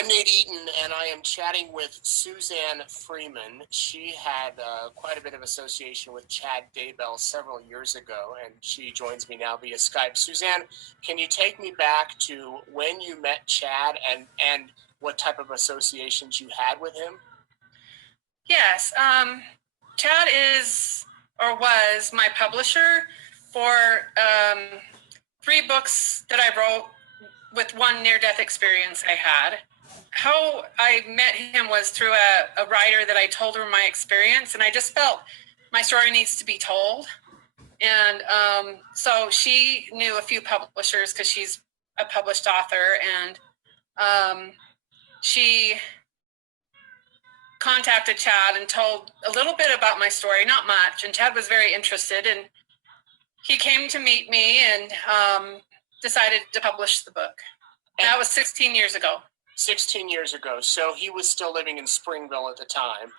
I'm Nate Eaton, and I am chatting with Suzanne Freeman. She had quite a bit of association with Chad Daybell several years ago, and she joins me now via Skype. Suzanne, can you take me back to when you met Chad and what type of associations you had with him? Yes. Chad is or was my publisher for 3 books that I wrote with one near-death experience I had. How I met him was through a writer that I told her my experience, and I just felt my story needs to be told. And so she knew a few publishers because she's a published author, and she contacted Chad and told a little bit about my story, not much, and Chad was very interested, and he came to meet me and decided to publish the book. And that was 16 years ago. 16 years ago. So he was still living in Springville at the time.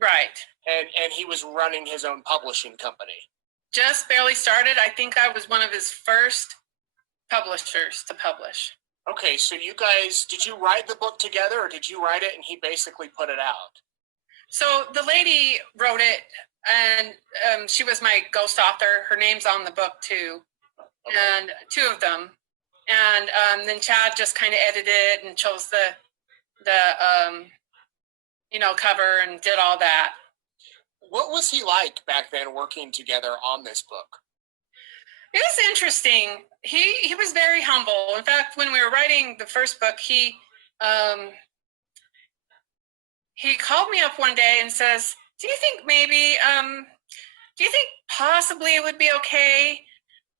Right. And he was running his own publishing company. Just barely started. I think I was one of his first publishers to publish. Okay, so you guys, did you write the book together, or did you write it and he basically put it out? So the lady wrote it, and she was my ghost author. Her name's on the book too, okay. And 2 of them. And then Chad just kind of edited it and chose the cover and did all that. What was he like back then working together on this book? It was interesting. He was very humble. In fact, when we were writing the first book, he called me up one day and says, do you think possibly it would be okay?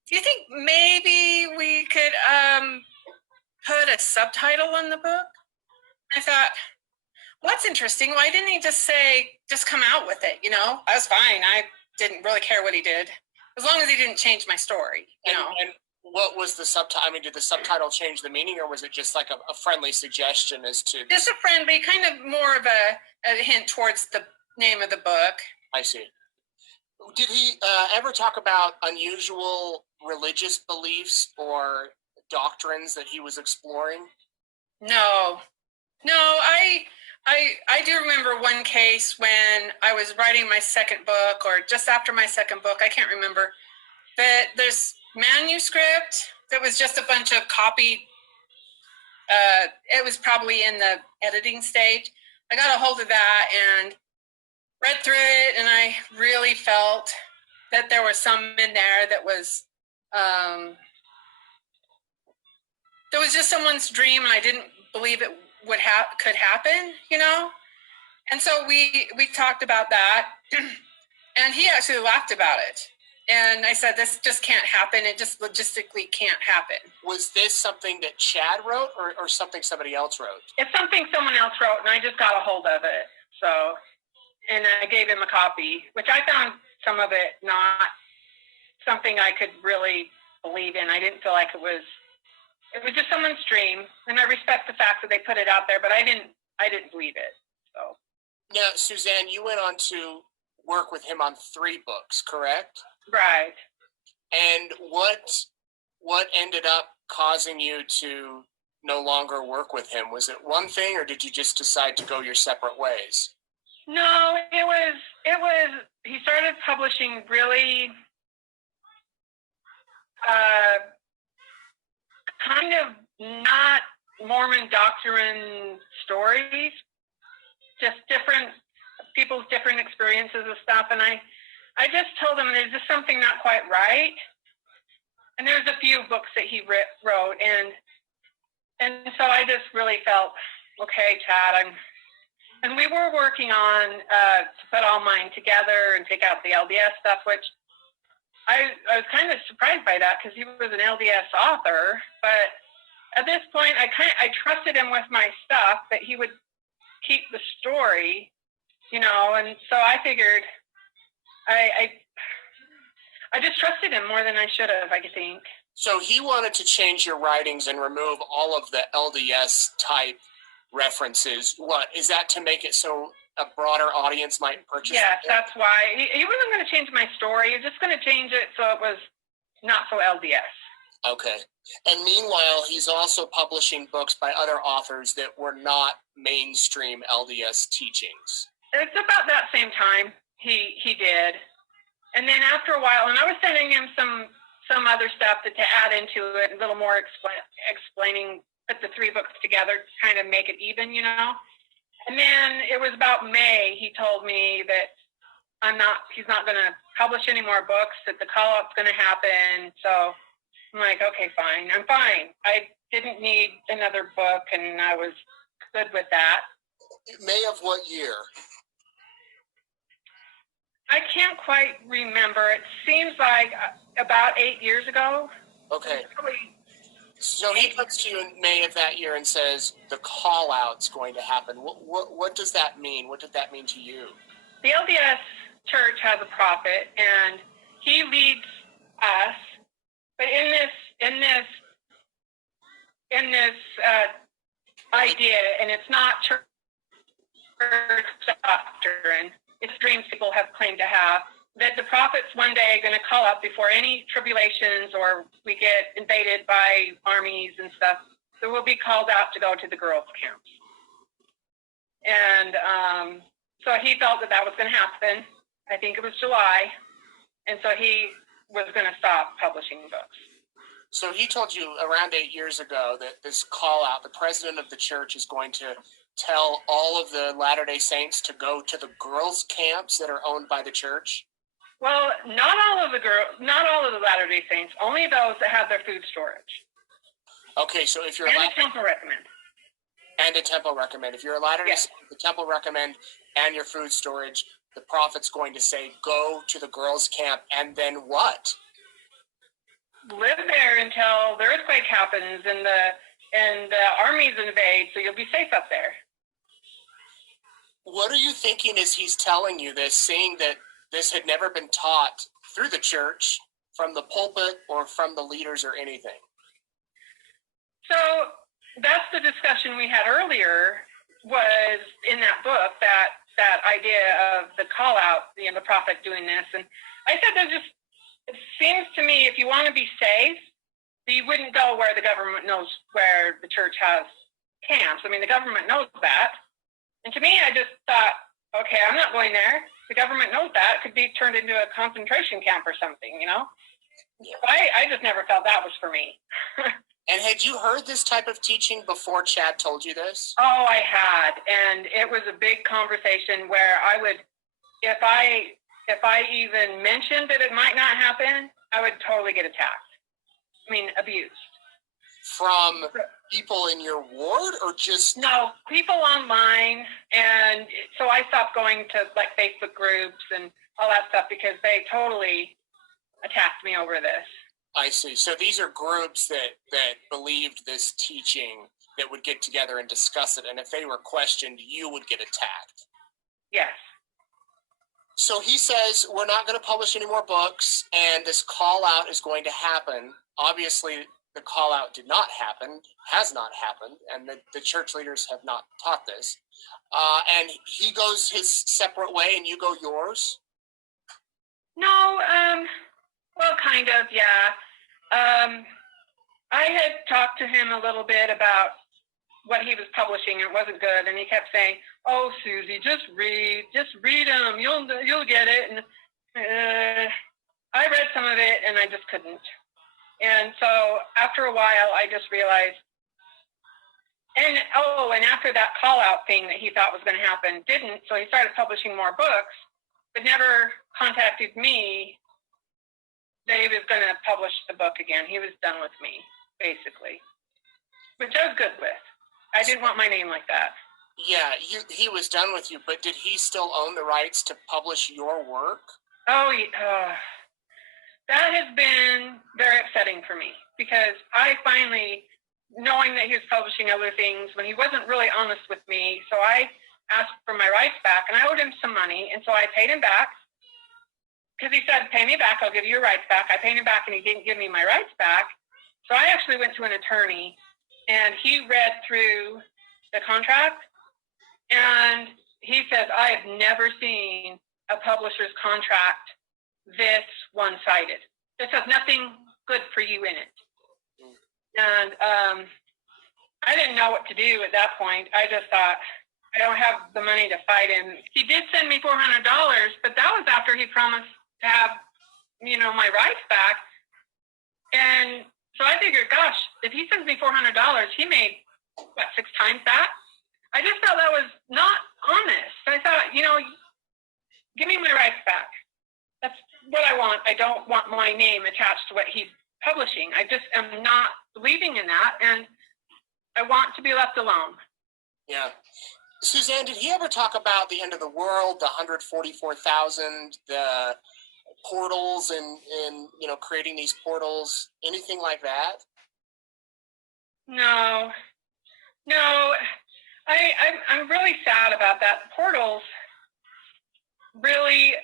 Do you think maybe we could put a subtitle on the book? I thought, well, that's interesting. Why didn't he just come out with it? I was fine. I didn't really care what he did, as long as he didn't change my story, And what was the subtitle? I mean, did the subtitle change the meaning, or was it just like a friendly suggestion as to... Just a friendly, kind of more of a hint towards the name of the book. I see. Did he ever talk about unusual religious beliefs or doctrines that he was exploring? No. I do remember one case when I was writing my second book, or just after my second book, I can't remember, that there's manuscript that was just a bunch of copied, it was probably in the editing stage. I got a hold of that and read through it, and I really felt that there was some in there that was just someone's dream, and I didn't believe it could happen, And so we talked about that, and he actually laughed about it. And I said, this just can't happen. It just logistically can't happen. Was this something that Chad wrote, or something somebody else wrote? It's something someone else wrote, and I just got a hold of it. So, and I gave him a copy, which I found some of it not something I could really believe in. I didn't feel like it was just someone's dream, and I respect the fact that they put it out there, but I didn't believe it. So. Now, Suzanne, you went on to work with him on 3 books, correct? Right. And what ended up causing you to no longer work with him? Was it one thing, or did you just decide to go your separate ways? No, it was he started publishing really kind of not Mormon doctrine stories, just different people's different experiences of stuff. And I just told him there's just something not quite right. And there's a few books that he wrote, and so I just really felt, okay, Chad, and we were working on to put all mine together and take out the LDS stuff, which I was kind of surprised by that because he was an LDS author. But at this point, I trusted him with my stuff, that he would keep the story, and so I figured I just trusted him more than I should have, I think. So he wanted to change your writings and remove all of the LDS type references. What is that, to make it so a broader audience might purchase it? Yes, that's why. He wasn't going to change my story. He was just going to change it so it was not so LDS. Okay. And meanwhile, he's also publishing books by other authors that were not mainstream LDS teachings. It's about that same time he did. And then after a while, and I was sending him some other stuff to add into it, a little more explaining, put the three books together, kind of make it even, you know. And then it was about May, he told me that he's not going to publish any more books, that the call-out's going to happen. So I'm like, okay, fine. I'm fine. I didn't need another book, and I was good with that. May of what year? I can't quite remember. It seems like about 8 years ago. Okay. Probably. So he comes to you in May of that year and says the call-out's going to happen. What does that mean? What did that mean to you? The LDS Church has a prophet, and he leads us. But in this idea, and it's not church doctrine, it's dreams people have claimed to have, that the prophet's one day going to call up before any tribulations or we get invaded by armies and stuff, so we'll be called out to go to the girls' camps. And so he felt that was going to happen. I think it was July. And so he was going to stop publishing books. So he told you around 8 years ago that this call out, the president of the church is going to tell all of the Latter-day Saints to go to the girls' camps that are owned by the church? Well, not all of the Latter-day Saints, only those that have their food storage. Okay, so if you're and a temple recommend. And a temple recommend. If you're a Latter-day Saint, the temple recommend and your food storage, the prophet's going to say, go to the girls' camp, and then what? Live there until the earthquake happens and the armies invade, so you'll be safe up there. What are you thinking as he's telling you this, seeing that this had never been taught through the church, from the pulpit, or from the leaders or anything? So that's the discussion we had earlier, was in that book, that idea of the call out, the prophet doing this. And I said, it seems to me, if you want to be safe, you wouldn't go where the government knows where the church has camps. I mean, the government knows that. And to me, I just thought, okay, I'm not going there. The government knows that. It could be turned into a concentration camp or something, you know? Yeah. I just never felt that was for me. And had you heard this type of teaching before Chad told you this? Oh, I had. And it was a big conversation where I would, if I even mentioned that it might not happen, I would totally get attacked. I mean, abused. From people in your ward, or just? No, people online. And so I stopped going to like Facebook groups and all that stuff because they totally attacked me over this. I see. So these are groups that believed this teaching that would get together and discuss it. And if they were questioned, you would get attacked. Yes. So he says, we're not going to publish any more books, and this call out is going to happen. Obviously, the call out did not happen, has not happened, and the church leaders have not taught this. And he goes his separate way and you go yours? No, well, kind of, yeah. I had talked to him a little bit about what he was publishing. It wasn't good, and he kept saying, "Oh, Susie, just read them. You'll get it." And I read some of it, and I just couldn't. And so after a while, I just realized. And after that call out thing that he thought was going to happen didn't. So he started publishing more books, but never contacted me that he was going to publish the book again. He was done with me, basically, which I was good with. I didn't want my name like that. Yeah, he was done with you, but did he still own the rights to publish your work? Oh, that has been very upsetting for me, because I finally, knowing that he was publishing other things, when he wasn't really honest with me, so I asked for my rights back, and I owed him some money, and so I paid him back. Because he said, pay me back, I'll give you your rights back. I paid him back, and he didn't give me my rights back. So I actually went to an attorney, and he read through the contract, and he says, I have never seen a publisher's contract this one-sided. This has nothing good for you in it. And I didn't know what to do at that point. I just thought, I don't have the money to fight him. He did send me $400, but that was after he promised to have, my rights back. And so I figured, gosh, if he sends me $400, he made, 6 times that? I just thought that was not honest. I thought, give me my rights back. That's what I want. I don't want my name attached to what he's publishing. I just am not believing in that, and I want to be left alone. Yeah. Suzanne, did he ever talk about the end of the world, the 144,000, the portals and creating these portals, anything like that? No. I'm really sad about that. Portals, really,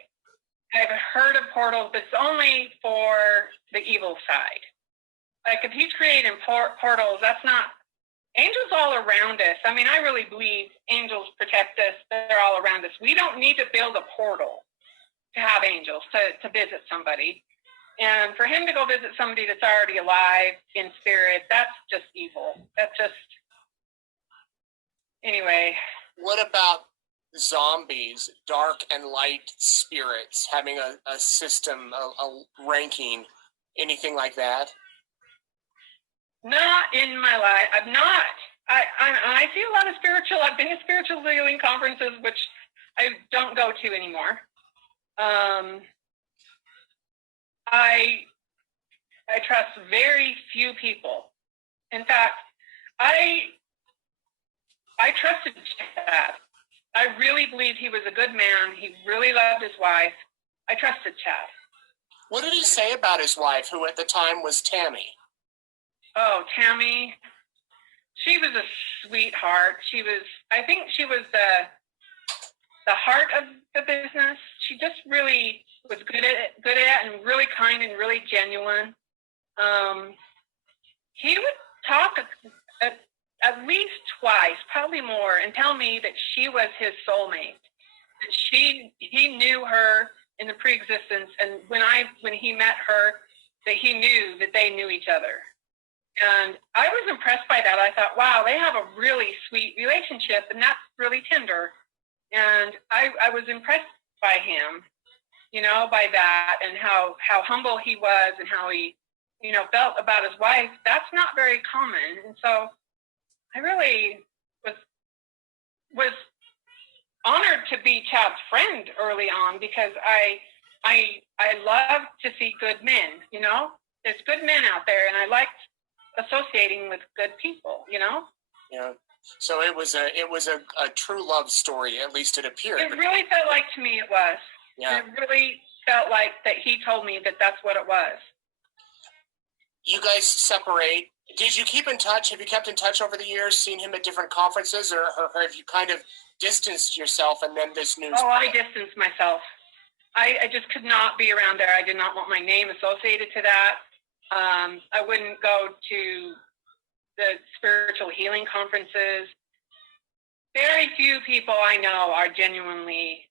I've heard of portals, but it's only for the evil side. Like if he's creating portals, that's not, angels all around us. I mean, I really believe angels protect us. They're all around us. We don't need to build a portal to have angels, to visit somebody. And for him to go visit somebody that's already alive in spirit, that's just evil. That's just, anyway. What about zombies, dark and light spirits, having a system, a ranking, anything like that? Not in my life. I've not. I see a lot of I've been to spiritual healing conferences, which I don't go to anymore. I trust very few people. In fact, I trusted Chad. I really believed he was a good man. He really loved his wife. I trusted Chad. What did he say about his wife, who at the time was Tammy? Oh, Tammy. She was a sweetheart. I think she was the heart of the business. She just really was good at it and really kind and really genuine. He would talk at least twice, probably more, and tell me that she was his soulmate. That he knew her in the pre-existence, and when he met her, that he knew that they knew each other. And I was impressed by that. I thought, wow, they have a really sweet relationship, and that's really tender. And I was impressed by him, by that, and how humble he was, and how he, felt about his wife. That's not very common. And so I really was honored to be Chad's friend early on, because I love to see good men. There's good men out there, and I liked associating with good people. Yeah. So it was a true love story, at least it appeared. It really felt like, to me, it was. Yeah. It really felt like that he told me that that's what it was. You guys separate. Did you keep in touch? Have you kept in touch over the years, seen him at different conferences, or have you kind of distanced yourself and then this news? Oh, I distanced myself. I just could not be around there. I did not want my name associated to that. I wouldn't go to the spiritual healing conferences. Very few people I know are genuinely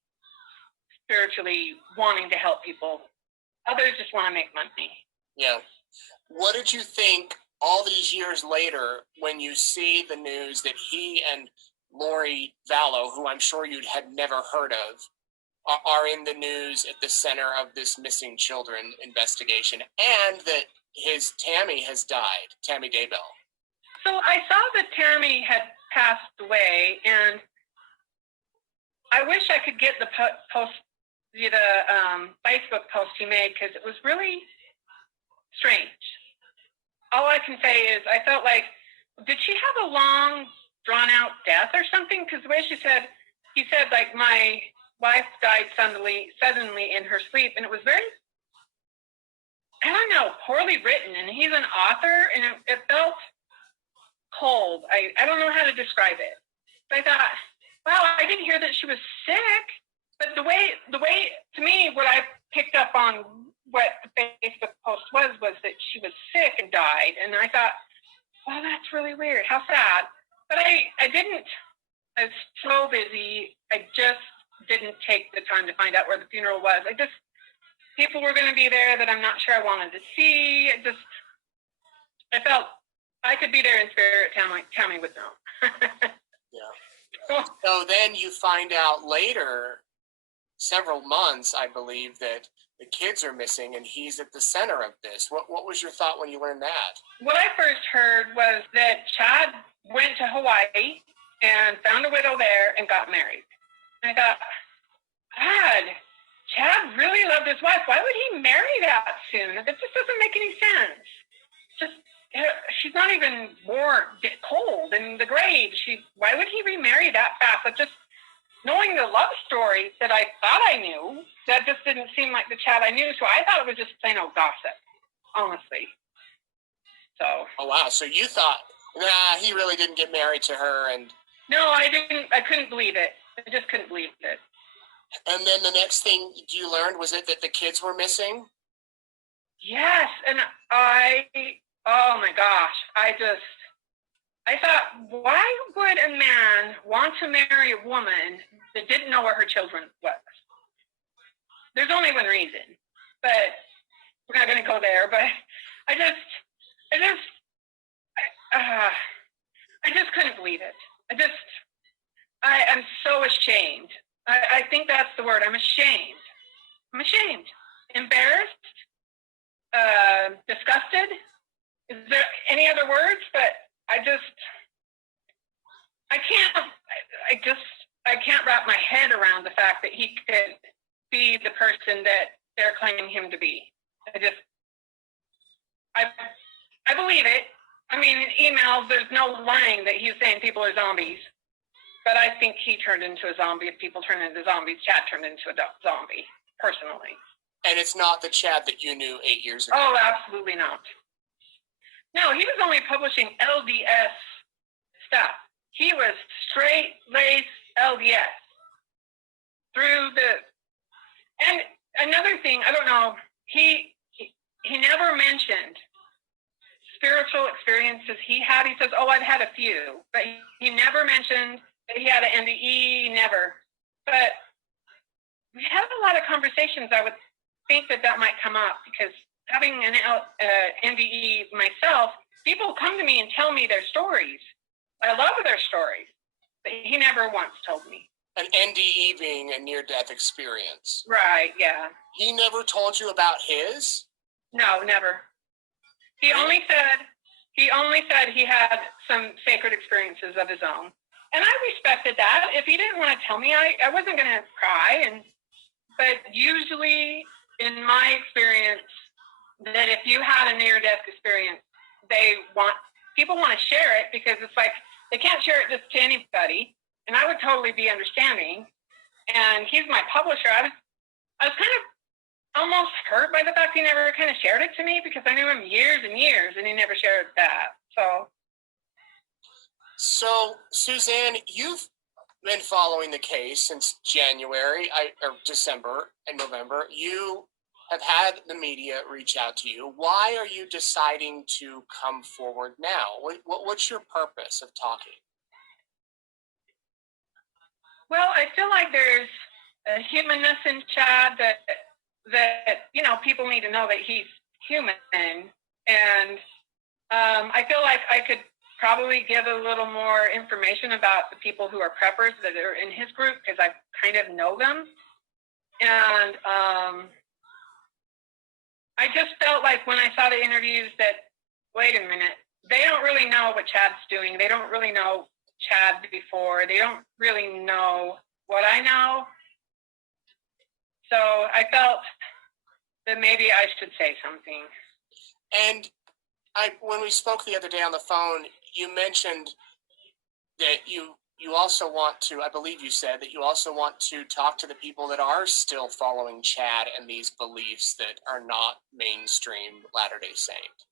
spiritually wanting to help people. Others just want to make money. Yeah. What did you think all these years later when you see the news that he and Lori Vallow, who I'm sure you had never heard of, are in the news at the center of this missing children investigation, and that his Tammy has died, Tammy Daybell? So I saw that Tammy had passed away, and I wish I could get the post, the Facebook post he made, because it was really strange. All I can say is I felt like, did she have a long, drawn-out death or something? Because the way he said, like, my wife died suddenly in her sleep, and it was very, I don't know, poorly written, and he's an author, and it felt cold. I don't know how to describe it. But I thought, wow, I didn't hear that she was sick. But the way, to me, what I picked up on what the Facebook post was that she was sick and died. And I thought, wow, that's really weird. How sad. But I was so busy. I just didn't take the time to find out where the funeral was. People were going to be there that I'm not sure I wanted to see. I felt I could be there in spirit. Tammy would know. Yeah. So then you find out later, several months, I believe, that the kids are missing and he's at the center of this. What was your thought when you learned that? What I first heard was that Chad went to Hawaii and found a widow there and got married. And I thought, God, Chad really loved his wife. Why would he marry that soon? That just doesn't make any sense. Just, she's not even cold in the grave. Why would he remarry that fast? But just knowing the love story that I thought I knew, that just didn't seem like the Chad I knew. So I thought it was just plain old gossip, honestly. So. Oh, wow. So you thought, nah, he really didn't get married to her. And no, I didn't. I couldn't believe it. I just couldn't believe it. And then the next thing you learned, was it that the kids were missing? Yes. And oh my gosh, I thought, why would a man want to marry a woman that didn't know where her children was? There's only one reason, but we're not going to go there. But I just couldn't believe it. I am so ashamed. I think that's the word. I'm ashamed. Embarrassed, disgusted. Is there any other words? But I can't wrap my head around the fact that he could be the person that they're claiming him to be. I believe it. I mean, in emails, there's no lying that he's saying people are zombies. But I think he turned into a zombie. If people turn into zombies, Chad turned into a zombie, personally. And it's not the Chad that you knew 8 years ago? Oh, absolutely not. No, he was only publishing LDS stuff. He was straight-laced LDS. And another thing, I don't know, he never mentioned spiritual experiences he had. He says, I've had a few. But he never mentioned that he had an NDE, never. But we had a lot of conversations. I would think that might come up because having an NDE myself, people come to me and tell me their stories. I love their stories, but he never once told me. An NDE being a near-death experience. Right, yeah. He never told you about his? No, never. He only said he had some sacred experiences of his own. And I respected that. If he didn't want to tell me, I wasn't going to cry. But usually, in my experience, that if you had a near-death experience, people want to share it because it's like they can't share it just to anybody. And I would totally be understanding. And he's my publisher. I was kind of almost hurt by the fact he never kind of shared it to me because I knew him years and years, and he never shared that. So, Suzanne, you've been following the case since January, or December and November. You have had the media reach out to you. Why are you deciding to come forward now? What's your purpose of talking? Well, I feel like there's a humanness in Chad that people need to know that he's human. And I feel like I could probably give a little more information about the people who are preppers that are in his group because I kind of know them. And I just felt like when I saw the interviews that, wait a minute, they don't really know what Chad's doing. They don't really know Chad before. They don't really know what I know. So I felt that maybe I should say something. And when we spoke the other day on the phone, you mentioned that you also want to, I believe you said that you also want to talk to the people that are still following Chad and these beliefs that are not mainstream Latter-day Saint.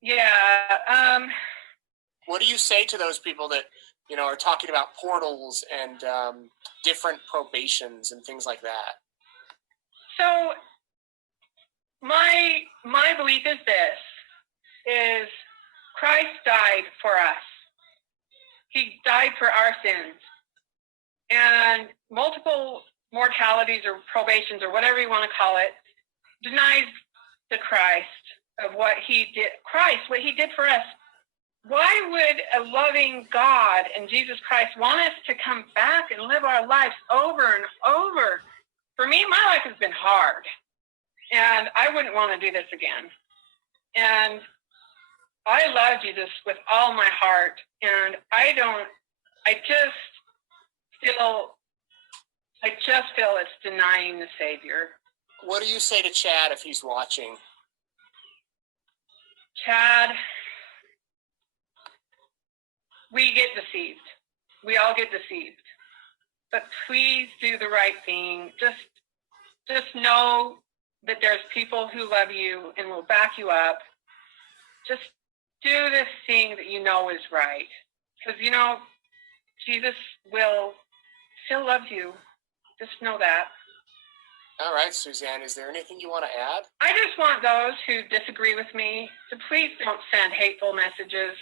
Yeah. What do you say to those people that, are talking about portals and different probations and things like that? So my belief is is Christ died for us. He died for our sins. And multiple mortalities or probations or whatever you want to call it denies the Christ of what he did. Christ, what he did for us why would a loving God and Jesus Christ want us to come back and live our lives over and over? For me, my life has been hard, and I wouldn't want to do this again. And I love Jesus with all my heart, and I just feel it's denying the Savior. What do you say to Chad if he's watching? Chad, we get deceived. We all get deceived. But please do the right thing. Just know that there's people who love you and will back you up. Just do this thing that you know is right. Because, you know, Jesus will still love you. Just know that. All right, Suzanne, is there anything you want to add? I just want those who disagree with me to please don't send hateful messages.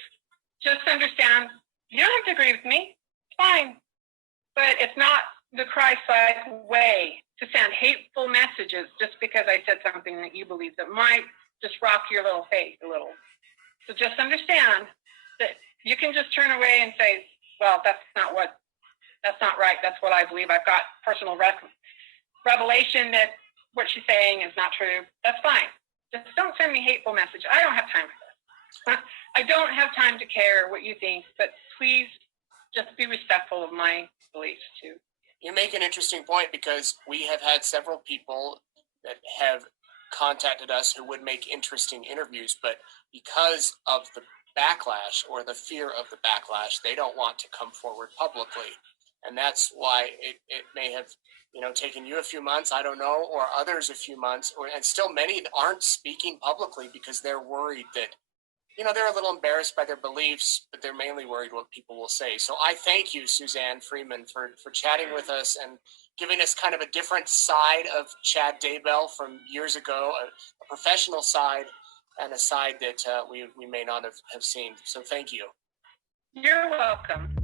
Just understand, you don't have to agree with me. It's fine. But it's not the Christ-like way to send hateful messages just because I said something that you believe that might just rock your little faith a little. So just understand that you can just turn away and say, well, that's not right. That's what I believe. I've got personal revelation that what she's saying is not true. That's fine. Just don't send me hateful message. I don't have time for this. I don't have time to care what you think, but please just be respectful of my beliefs too. You make an interesting point, because we have had several people that have contacted us who would make interesting interviews, but because of the backlash or the fear of the backlash, they don't want to come forward publicly. And that's why it may have, taken you a few months, I don't know, or others a few months, and still many aren't speaking publicly because they're worried that, they're a little embarrassed by their beliefs, but they're mainly worried what people will say. So I thank you, Suzanne Freeman, for chatting with us and giving us kind of a different side of Chad Daybell from years ago, a professional side and a side that we may not have seen. So thank you. You're welcome.